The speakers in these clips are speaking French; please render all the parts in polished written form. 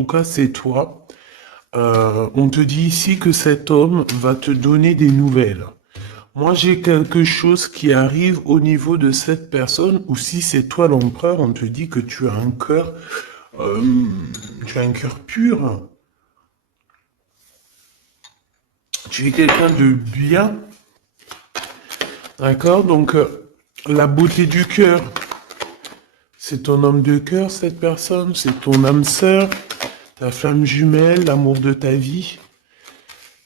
tout cas, c'est toi. On te dit ici que cet homme va te donner des nouvelles. Moi, j'ai quelque chose qui arrive au niveau de cette personne, ou si c'est toi l'empereur, on te dit que euh, tu as un cœur pur. Tu es quelqu'un de bien, d'accord? Donc, la beauté du cœur, c'est ton homme de cœur, cette personne, c'est ton âme sœur, ta flamme jumelle, l'amour de ta vie.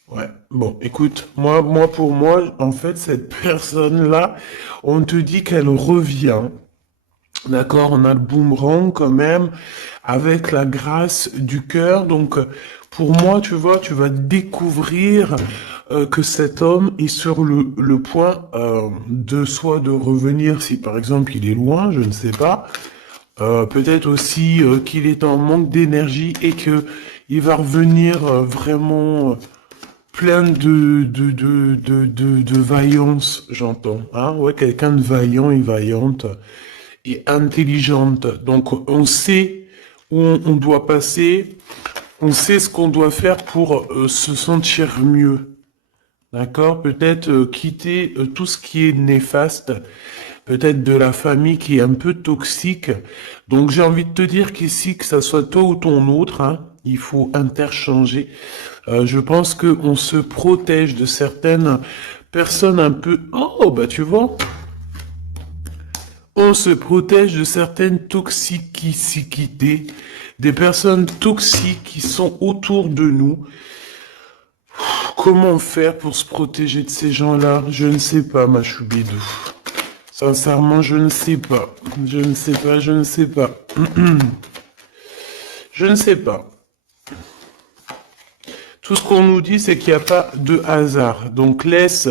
Ouais, bon, écoute, pour moi, en fait, cette personne-là, on te dit qu'elle revient. D'accord, on a le boomerang quand même, avec la grâce du cœur. Donc, pour moi, tu vois, tu vas découvrir que cet homme est sur le point de soit de revenir, si par exemple il est loin, je ne sais pas. Peut-être aussi qu'il est en manque d'énergie et que il va revenir vraiment plein de vaillance, j'entends. Hein, ouais, quelqu'un de vaillant et vaillante et intelligente. Donc, on sait où on doit passer, on sait ce qu'on doit faire pour se sentir mieux. D'accord? Peut-être quitter tout ce qui est néfaste, peut-être de la famille qui est un peu toxique. Donc, j'ai envie de te dire qu'ici, que ça soit toi ou ton autre, hein, il faut interchanger. Je pense que on se protège de certaines personnes un peu... Oh, bah tu vois, on se protège de certaines toxicités, des personnes toxiques qui sont autour de nous. Comment faire pour se protéger de ces gens-là? Je ne sais pas, ma choubidou. Sincèrement, je ne sais pas. Je ne sais pas, je ne sais pas. Je ne sais pas. Tout ce qu'on nous dit, c'est qu'il n'y a pas de hasard. Donc laisse,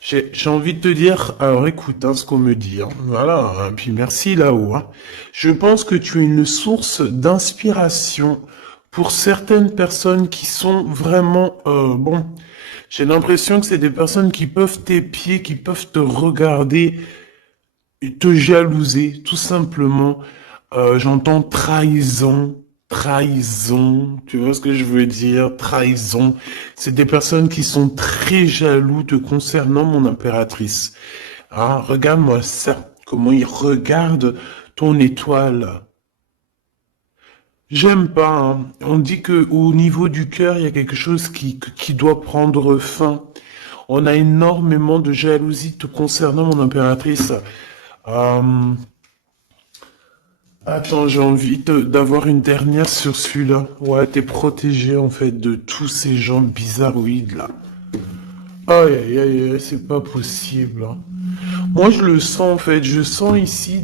j'ai envie de te dire, alors écoute hein, ce qu'on me dit. Hein. Voilà, hein, puis merci là-haut. Hein. Je pense que tu es une source d'inspiration pour certaines personnes qui sont vraiment, bon, j'ai l'impression que c'est des personnes qui peuvent t'épier, qui peuvent te regarder, et te jalouser, tout simplement. J'entends trahison, trahison, tu vois ce que je veux dire, trahison. C'est des personnes qui sont très jaloux te concernant, mon impératrice. Ah, regarde-moi ça, comment ils regardent ton étoile. J'aime pas, hein. On dit que au niveau du cœur, il y a quelque chose qui doit prendre fin. On a énormément de jalousie te concernant, mon impératrice. Euh, Attends, j'ai envie d'avoir une dernière sur celui-là. Ouais, t'es protégé en fait de tous ces gens bizarroïdes là. Aïe, aïe, aïe, aïe, c'est pas possible. Hein. Moi, je le sens en fait. Je sens ici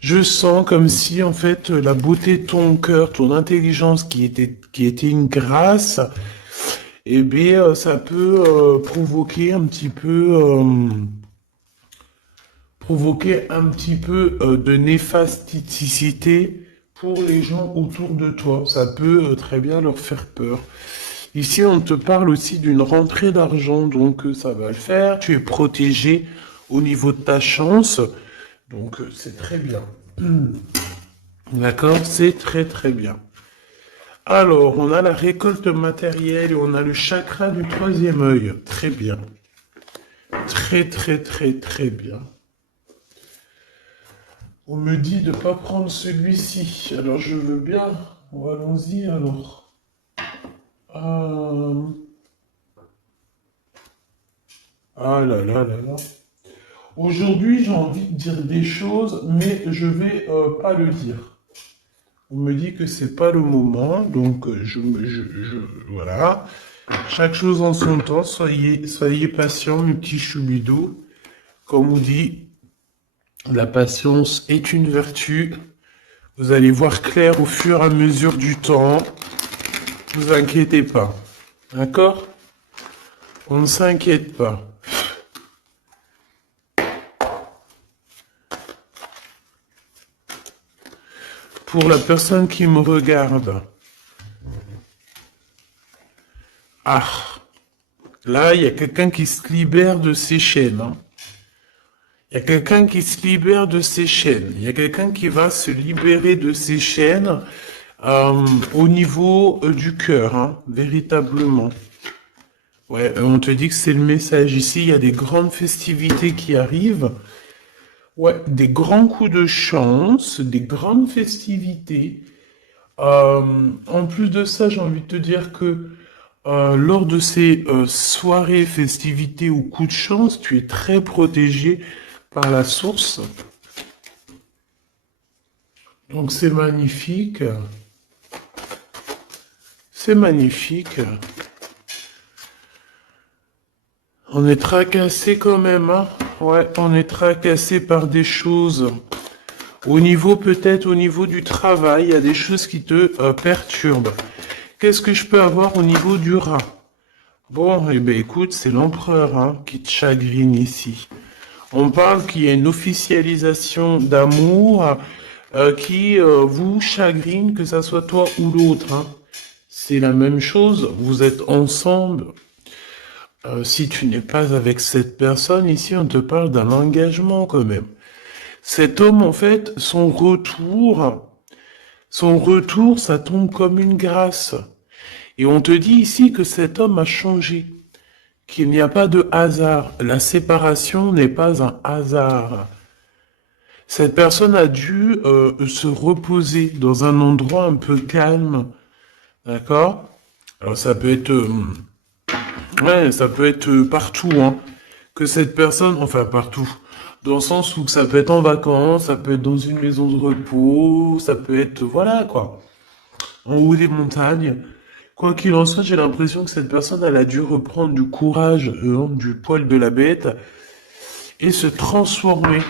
je sens comme si en fait la beauté de ton cœur, ton intelligence qui était une grâce, eh bien, ça peut provoquer un petit peu. Provoquer un petit peu de néfasticité pour les gens autour de toi. Ça peut très bien leur faire peur. Ici, on te parle aussi d'une rentrée d'argent, donc ça va le faire. Tu es protégé au niveau de ta chance, donc c'est très bien. D'accord? C'est très très bien. Alors, on a la récolte matérielle et on a le chakra du troisième œil. Très bien. Très très très très bien. On me dit de ne pas prendre celui-ci. Alors je veux bien. Allons-y alors. Euh, Ah là là là là. Aujourd'hui j'ai envie de dire des choses, mais je vais pas le dire. On me dit que c'est pas le moment, donc voilà. Chaque chose en son temps. Soyez patients, mes petits choubidous. Comme on dit, la patience est une vertu. Vous allez voir clair au fur et à mesure du temps. Ne vous inquiétez pas. D'accord? On ne s'inquiète pas. Pour la personne qui me regarde. Ah, là, il y a quelqu'un qui se libère de ses chaînes. Hein. Il y a quelqu'un qui se libère de ses chaînes. Il y a quelqu'un qui va se libérer de ses chaînes. au niveau du cœur, hein, véritablement. Ouais, on te dit que c'est le message. Ici, il y a des grandes festivités qui arrivent. Ouais, des grands coups de chance, des grandes festivités. En plus de ça, j'ai envie de te dire que lors de ces soirées, festivités ou coups de chance, tu es très protégé par la source. Donc c'est magnifique. C'est magnifique. On est tracassé quand même, hein. Ouais, on est tracassé par des choses. Au niveau, peut-être au niveau du travail, il y a des choses qui te perturbent. Qu'est-ce que je peux avoir au niveau du rat? Bon, eh ben écoute, c'est l'empereur hein, qui te chagrine ici. On parle qu'il y a une officialisation d'amour qui vous chagrine, que ça soit toi ou l'autre. Hein. C'est la même chose, vous êtes ensemble. Si tu n'es pas avec cette personne, ici on te parle d'un engagement quand même. Cet homme, en fait, son retour, ça tombe comme une grâce. Et on te dit ici que cet homme a changé, qu'il n'y a pas de hasard. La séparation n'est pas un hasard. Cette personne a dû se reposer dans un endroit un peu calme, d'accord? Alors ça peut être, ouais, ça peut être partout, hein. Que cette personne, enfin partout, dans le sens où ça peut être en vacances, ça peut être dans une maison de repos, ça peut être, voilà quoi, en haut des montagnes. Quoi qu'il en soit, j'ai l'impression que cette personne, elle a dû reprendre du courage, du poil de la bête, et se transformer.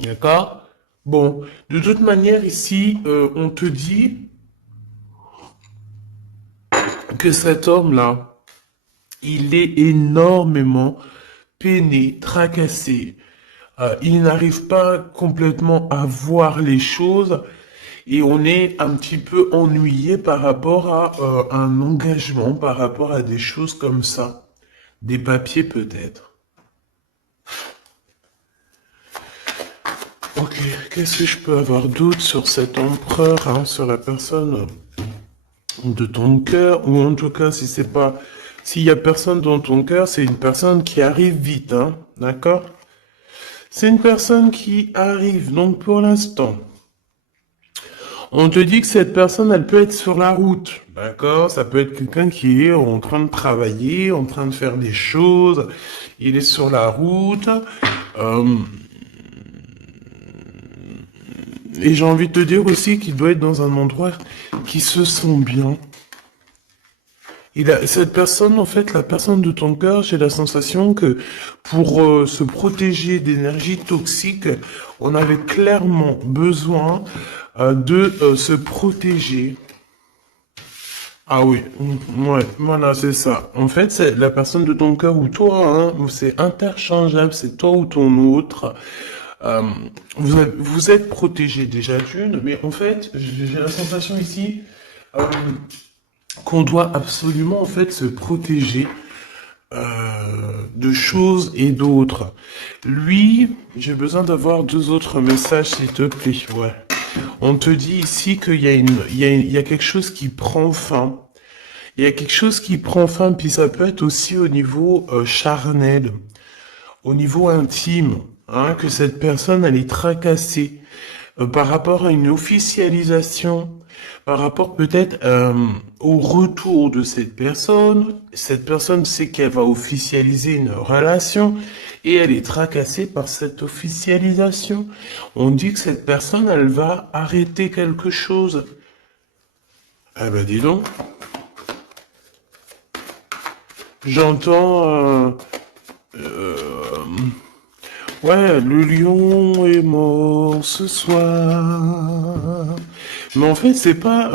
D'accord? Bon, de toute manière, ici, on te dit que cet homme-là, il est énormément peiné, tracassé. Il n'arrive pas complètement à voir les choses et on est un petit peu ennuyé par rapport à un engagement, par rapport à des choses comme ça. Des papiers peut-être. Ok, qu'est-ce que je peux avoir d'autre sur cet empereur, hein, sur la personne de ton cœur, ou en tout cas, si c'est pas, s'il y a personne dans ton cœur, c'est une personne qui arrive vite, hein, d'accord? C'est une personne qui arrive, donc pour l'instant, on te dit que cette personne, elle peut être sur la route, d'accord? Ça peut être quelqu'un qui est en train de travailler, en train de faire des choses, il est sur la route, euh, et j'ai envie de te dire aussi qu'il doit être dans un endroit qui se sent bien. Cette personne, en fait, la personne de ton cœur, j'ai la sensation que pour se protéger d'énergie toxique, on avait clairement besoin de se protéger. Ah oui, ouais, voilà, c'est ça. En fait, c'est la personne de ton cœur ou toi, hein, c'est interchangeable, c'est toi ou ton autre. Euh, vous êtes protégé déjà d'une, mais en fait, j'ai la sensation ici euh, qu'on doit absolument en fait se protéger de choses et d'autres. Lui, j'ai besoin d'avoir deux autres messages, s'il te plaît. Ouais. On te dit ici qu'il y a il y a quelque chose qui prend fin. Il y a quelque chose qui prend fin, puis ça peut être aussi au niveau charnel, au niveau intime, hein, que cette personne, elle est tracassée par rapport à une officialisation, par rapport peut-être au retour de cette personne. Cette personne sait qu'elle va officialiser une relation et elle est tracassée par cette officialisation. On dit que cette personne, elle va arrêter quelque chose. Ah ben dis donc, j'entends... ouais, le lion est mort ce soir. Mais en fait, c'est pas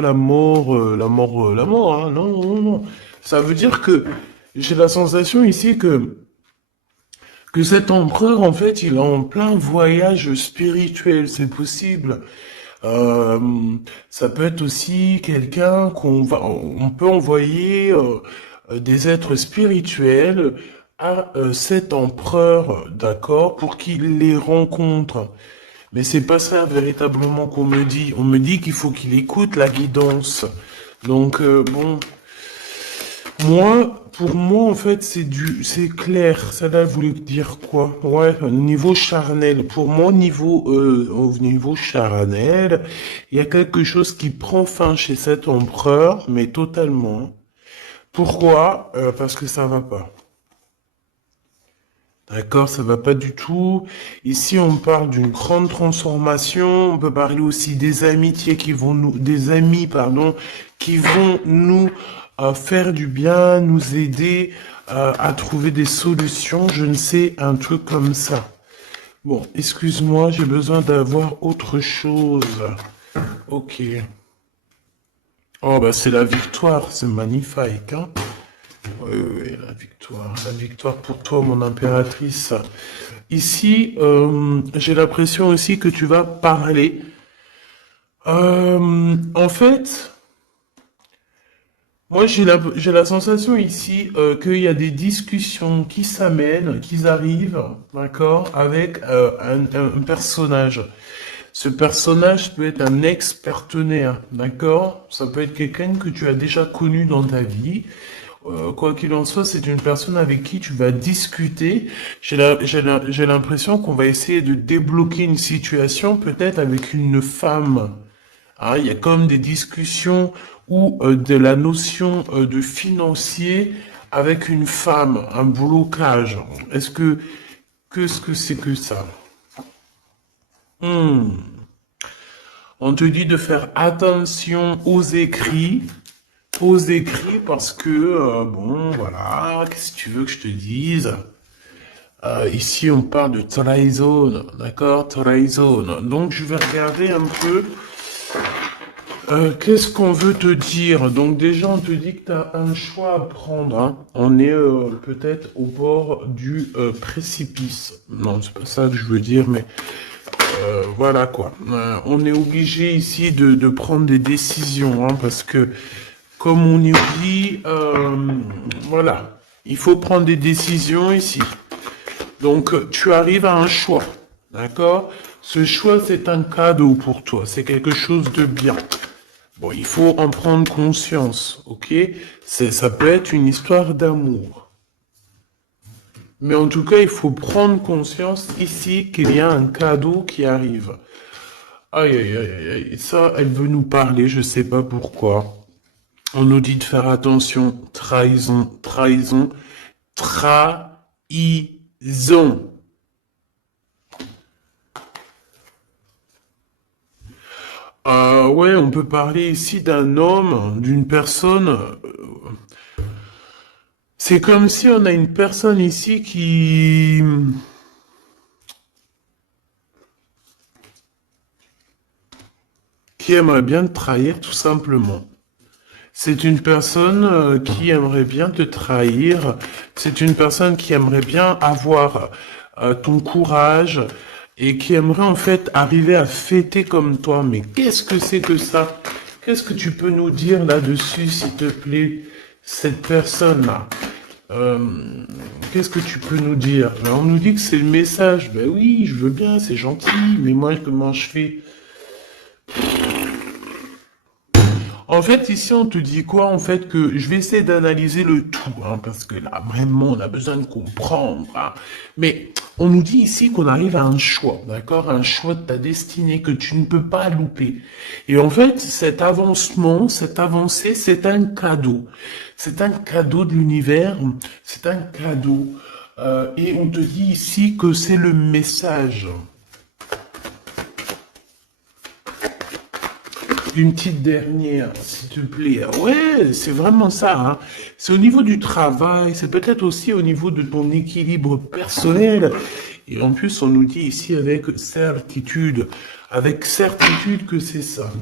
la mort, hein. Non, non, non. Ça veut dire que j'ai la sensation ici que cet empereur, en fait, il est en plein voyage spirituel. C'est possible. Euh, Ça peut être aussi quelqu'un on peut envoyer des êtres spirituels à cet empereur, d'accord, pour qu'il les rencontre. Mais c'est pas ça véritablement qu'on me dit. On me dit qu'il faut qu'il écoute la guidance. Donc bon, pour moi en fait c'est clair. Ça là voulait dire quoi? Ouais, au niveau charnel. Pour moi au niveau charnel, il y a quelque chose qui prend fin chez cet empereur, mais totalement. Pourquoi? Parce que ça va pas. D'accord, ça va pas du tout. Ici, on parle d'une grande transformation. On peut parler aussi des amitiés des amis, pardon, qui vont nous faire du bien, nous aider à trouver des solutions. Je ne sais, un truc comme ça. Bon, excuse-moi, j'ai besoin d'avoir autre chose. Ok. Oh, bah, c'est la victoire, c'est magnifique, hein. Oui, oui, oui, la victoire pour toi, mon impératrice. Ici, j'ai l'impression aussi que tu vas parler. En fait, moi j'ai la sensation ici qu'il y a des discussions qui s'amènent, qui arrivent, d'accord, avec un personnage. Ce personnage peut être un ex-partenaire, d'accord? Ça peut être quelqu'un que tu as déjà connu dans ta vie. Quoi qu'il en soit, c'est une personne avec qui tu vas discuter. J'ai l'impression qu'on va essayer de débloquer une situation, peut-être avec une femme. Hein, il y a comme des discussions ou de la notion de financier avec une femme, un blocage. Qu'est-ce que c'est que ça? Hmm. On te dit de faire attention aux écrits parce que, bon, voilà, qu'est-ce que tu veux que je te dise? Ici, on parle de trahison, d'accord? Trahison. Donc, je vais regarder un peu, qu'est-ce qu'on veut te dire? Donc, déjà, on te dit que tu as un choix à prendre, hein. On est peut-être au bord du précipice. Non, c'est pas ça que je veux dire, mais voilà quoi. On est obligé ici de prendre des décisions, hein, parce que comme on y dit, voilà, il faut prendre des décisions ici. Donc tu arrives à un choix, d'accord? Ce choix c'est un cadeau pour toi, c'est quelque chose de bien. Bon, il faut en prendre conscience, ok? Ça peut être une histoire d'amour. Mais en tout cas, il faut prendre conscience ici qu'il y a un cadeau qui arrive. Aïe, aïe, aïe, aïe, aïe. Ça, elle veut nous parler, je sais pas pourquoi. On nous dit de faire attention. Trahison, trahison, trahison. Ouais, on peut parler ici d'un homme, d'une personne. C'est comme si on a une personne ici qui aimerait bien te trahir tout simplement. C'est une personne qui aimerait bien te trahir. C'est une personne qui aimerait bien avoir ton courage et qui aimerait en fait arriver à fêter comme toi. Mais qu'est-ce que c'est que ça? Qu'est-ce que tu peux nous dire là-dessus, s'il te plaît, cette personne-là? Qu'est-ce que tu peux nous dire? Ben, on nous dit que c'est le message. Ben oui, je veux bien, c'est gentil, mais moi, comment je fais? En fait, ici, on te dit quoi? En fait, que je vais essayer d'analyser le tout, hein, parce que là, vraiment, on a besoin de comprendre, hein. Mais on nous dit ici qu'on arrive à un choix, d'accord? Un choix de ta destinée que tu ne peux pas louper. Et en fait, cet avancement, cette avancée, c'est un cadeau. C'est un cadeau de l'univers, c'est un cadeau. Et on te dit ici que c'est le message. Une petite dernière, s'il te plaît. Ouais, c'est vraiment ça, hein. C'est au niveau du travail, c'est peut-être aussi au niveau de ton équilibre personnel. Et en plus, on nous dit ici avec certitude que c'est ça.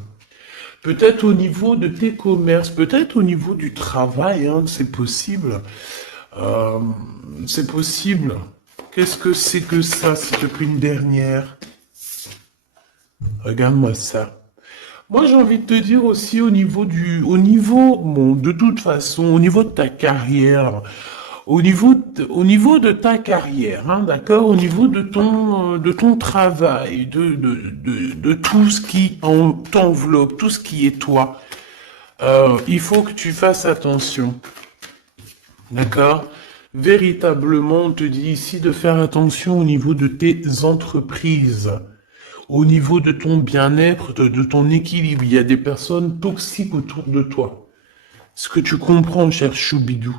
Peut-être au niveau de tes commerces, peut-être au niveau du travail, hein, c'est possible. Euh, c'est possible. Qu'est-ce que c'est que ça, s'il te plaît, une dernière? Regarde-moi ça. Moi, j'ai envie de te dire aussi au niveau bon, de toute façon, au niveau de ta carrière, Au niveau de ta carrière, hein, d'accord, au niveau de ton travail, de tout ce qui t'enveloppe, tout ce qui est toi, il faut que tu fasses attention, d'accord? Véritablement, on te dit ici de faire attention au niveau de tes entreprises, au niveau de ton bien-être, de ton équilibre. Il y a des personnes toxiques autour de toi. Ce que tu comprends, cher Choubidou.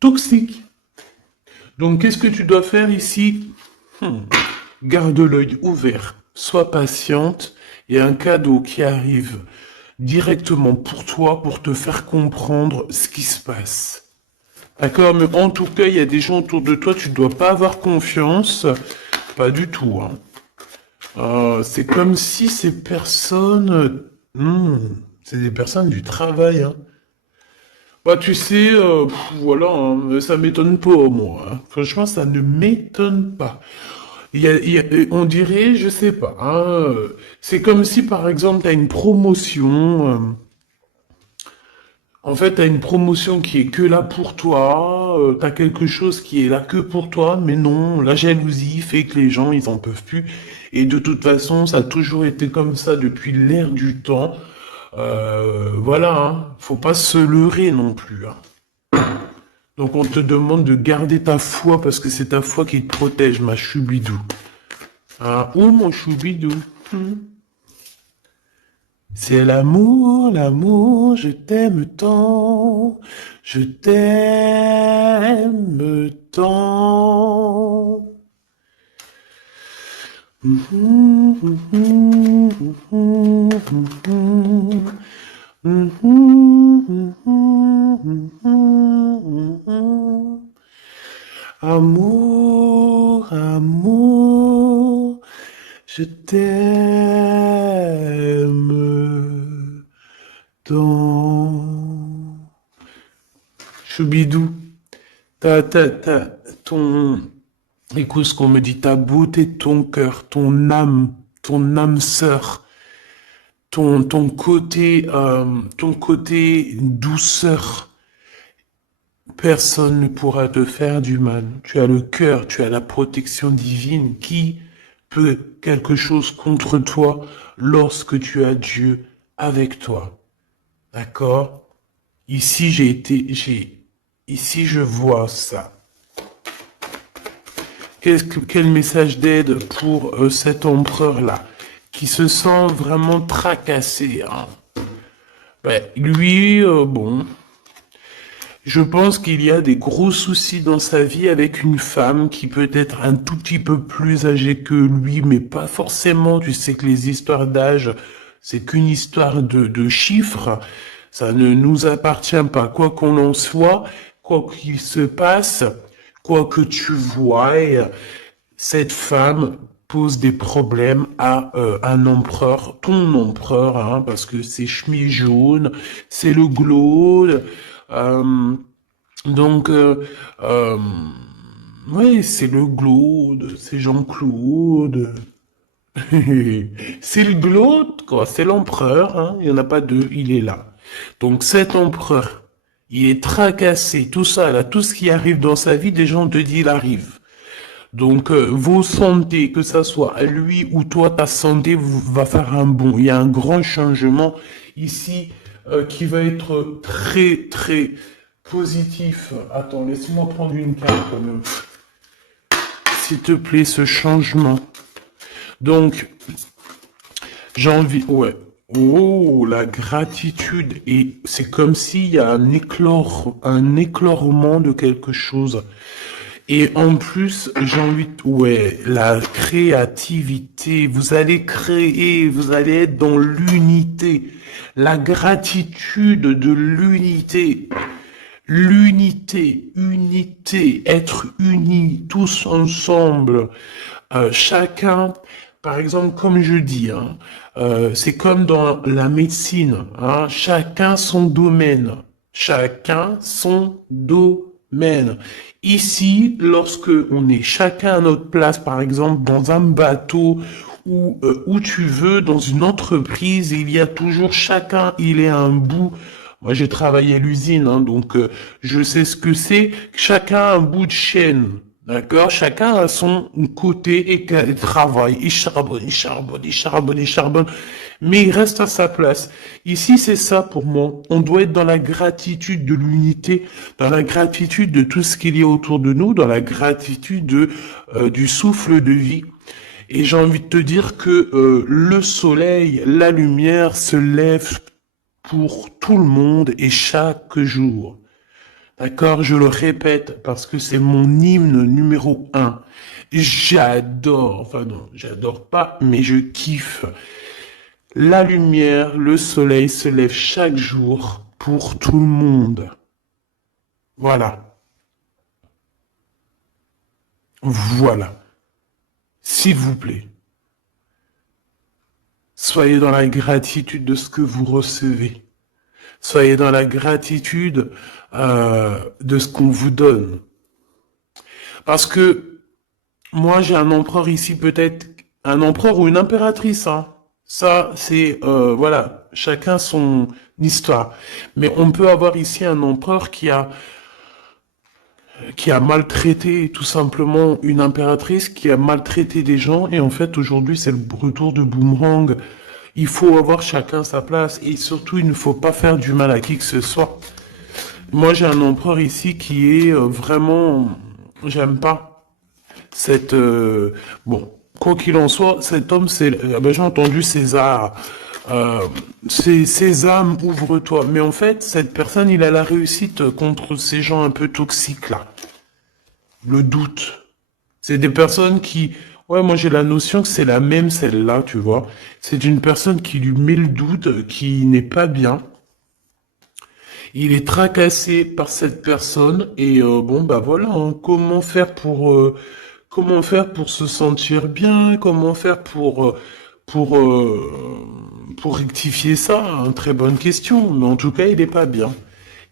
Toxique. Donc, qu'est-ce que tu dois faire ici? Garde l'œil ouvert. Sois patiente. Il y a un cadeau qui arrive directement pour toi, pour te faire comprendre ce qui se passe. D'accord? Mais en tout cas, il y a des gens autour de toi, tu ne dois pas avoir confiance. Pas du tout, hein. C'est comme si ces personnes... c'est des personnes du travail, hein. Bah, tu sais, voilà, hein, ça m'étonne pas, moi, hein. Franchement, ça ne m'étonne pas. On dirait, je sais pas, hein, c'est comme si, par exemple, tu as une promotion, en fait, tu as une promotion qui est que là pour toi, tu as quelque chose qui est là que pour toi, mais non, la jalousie fait que les gens, ils en peuvent plus. Et de toute façon, ça a toujours été comme ça depuis l'ère du temps. Voilà, hein, faut pas se leurrer non plus, hein. Donc on te demande de garder ta foi parce que c'est ta foi qui te protège, ma choubidou. Ah, ou mon choubidou. C'est l'amour, l'amour, je t'aime tant, je t'aime tant. Amour, amour, je t'aime tant. Choubidou, ton, écoute ce qu'on me dit, ta beauté, ton cœur, ton âme sœur, ton côté douceur. Personne ne pourra te faire du mal. Tu as le cœur, tu as la protection divine. Qui peut quelque chose contre toi lorsque tu as Dieu avec toi? D'accord? Ici, ici, je vois ça. Quel message d'aide pour cet empereur-là, qui se sent vraiment tracassé, hein? Ben, lui, bon, je pense qu'il y a des gros soucis dans sa vie avec une femme qui peut être un tout petit peu plus âgée que lui, mais pas forcément. Tu sais que les histoires d'âge, c'est qu'une histoire de chiffres. Ça ne nous appartient pas. Quoi qu'on en soit, quoi qu'il se passe, quoi que tu vois, cette femme pose des problèmes à un empereur, ton empereur, hein, parce que c'est chemise jaune, c'est le glaude, euh, donc, ouais, c'est le Glaude, c'est Jean-Claude. C'est le Glaude, quoi, c'est l'empereur, hein, il n'y en a pas deux, il est là. Donc cet empereur, il est tracassé, tout ça, là, tout ce qui arrive dans sa vie, des gens te disent, il arrive. Donc, vos santé, que ça soit à lui ou toi, ta santé va faire un bond. Il y a un grand changement ici qui va être très, très positif. Attends, laisse-moi prendre une carte quand même. S'il te plaît, ce changement. Donc, j'ai envie... Ouais. Oh, la gratitude. Et c'est comme s'il y a un éclorement de quelque chose. Et en plus, j'ai envie de... Ouais, la créativité. Vous allez créer, vous allez être dans l'unité. La gratitude de l'unité. L'unité, unité, être unis, tous ensemble. Chacun, par exemple, comme je dis, hein, c'est comme dans la médecine, hein, chacun son domaine. Chacun son domaine. Ici, lorsque on est chacun à notre place, par exemple dans un bateau ou où tu veux, dans une entreprise, il y a toujours chacun, il est à un bout Moi, j'ai travaillé à l'usine, hein, donc je sais ce que c'est. Chacun a un bout de chaîne, d'accord? Chacun a son côté et travaille. Il charbonne, il charbonne, il charbonne, il charbonne, mais il reste à sa place. Ici, c'est ça pour moi. On doit être dans la gratitude de l'unité, dans la gratitude de tout ce qu'il y a autour de nous, dans la gratitude du souffle de vie. Et j'ai envie de te dire que le soleil, la lumière se lève pour tout le monde et chaque jour. D'accord? Je le répète parce que c'est mon hymne numéro un. J'adore, enfin non, j'adore pas, mais je kiffe. La lumière, le soleil se lève chaque jour pour tout le monde. Voilà. Voilà. S'il vous plaît. Soyez dans la gratitude de ce que vous recevez. Soyez dans la gratitude de ce qu'on vous donne. Parce que moi, j'ai un empereur ici, peut-être un empereur ou une impératrice. Hein. Ça, c'est voilà, chacun son histoire. Mais on peut avoir ici un empereur qui a maltraité tout simplement une impératrice, qui a maltraité des gens, et en fait aujourd'hui c'est le retour de boomerang. Il faut avoir chacun sa place, et surtout il ne faut pas faire du mal à qui que ce soit. Moi j'ai un empereur ici qui est vraiment, j'aime pas cette, bon, quoi qu'il en soit, cet homme c'est, j'ai entendu César, c'est Sésame, ouvre-toi. Mais en fait, cette personne, il a la réussite contre ces gens un peu toxiques là. Le doute. C'est des personnes qui... Ouais, moi j'ai la notion que c'est la même celle-là, tu vois. C'est une personne qui lui met le doute, qui n'est pas bien. Il est tracassé par cette personne et bon bah voilà, hein, comment faire pour se sentir bien, comment faire pour pour rectifier ça, hein, très bonne question, mais en tout cas il est pas bien.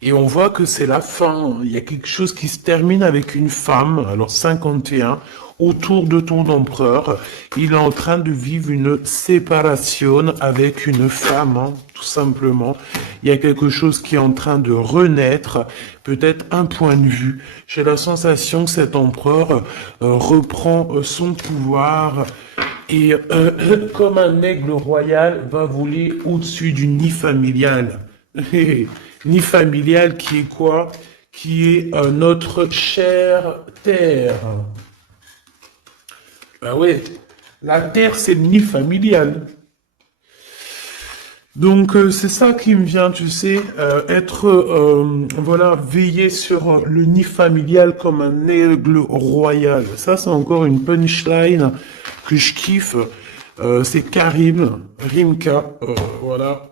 Et on voit que c'est la fin. Il y a quelque chose qui se termine avec une femme, alors 51, autour de ton empereur. Il est en train de vivre une séparation avec une femme, hein, tout simplement. Il y a quelque chose qui est en train de renaître, peut-être un point de vue. J'ai la sensation que cet empereur reprend son pouvoir et comme un aigle royal va voler au-dessus du nid familial. Nid familial qui est quoi? Qui est notre chère terre. Ben ouais, la terre c'est le nid familial. Donc c'est ça qui me vient, tu sais, être, voilà, veiller sur le nid familial comme un aigle royal. Ça c'est encore une punchline que je kiffe. C'est Karim, Rimka, voilà.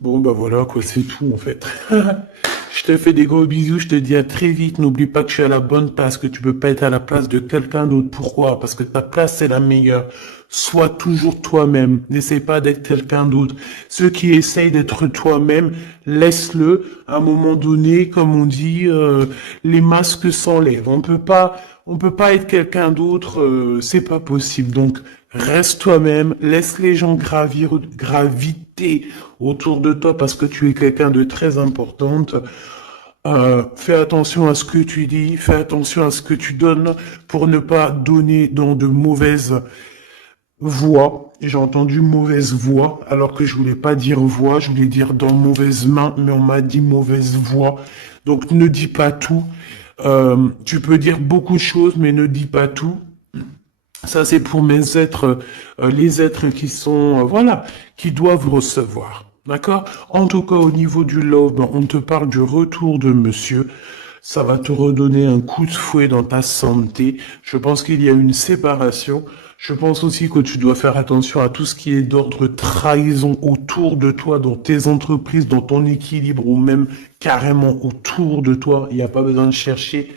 Bon, bah voilà, quoi, c'est tout, en fait. Je te fais des gros bisous, je te dis à très vite. N'oublie pas que je suis à la bonne place, que tu peux pas être à la place de quelqu'un d'autre. Pourquoi? Parce que ta place, c'est la meilleure. Sois toujours toi-même. N'essaie pas d'être quelqu'un d'autre. Ceux qui essayent d'être toi-même, laisse-le. À un moment donné, comme on dit, les masques s'enlèvent. On peut pas être quelqu'un d'autre, c'est pas possible. Donc, reste toi-même, laisse les gens graviter autour de toi parce que tu es quelqu'un de très importante. Fais attention à ce que tu dis, fais attention à ce que tu donnes pour ne pas donner dans de mauvaises voix. J'ai entendu mauvaise voix alors que je voulais pas dire voix, je voulais dire dans mauvaise main, mais on m'a dit mauvaise voix. Donc ne dis pas tout. Tu peux dire beaucoup de choses, mais ne dis pas tout. Ça, c'est pour mes êtres, les êtres qui sont, voilà, qui doivent recevoir. D'accord? En tout cas, au niveau du love, ben, on te parle du retour de monsieur. Ça va te redonner un coup de fouet dans ta santé. Je pense qu'il y a une séparation. Je pense aussi que tu dois faire attention à tout ce qui est d'ordre trahison autour de toi, dans tes entreprises, dans ton équilibre ou même carrément autour de toi. Il n'y a pas besoin de chercher.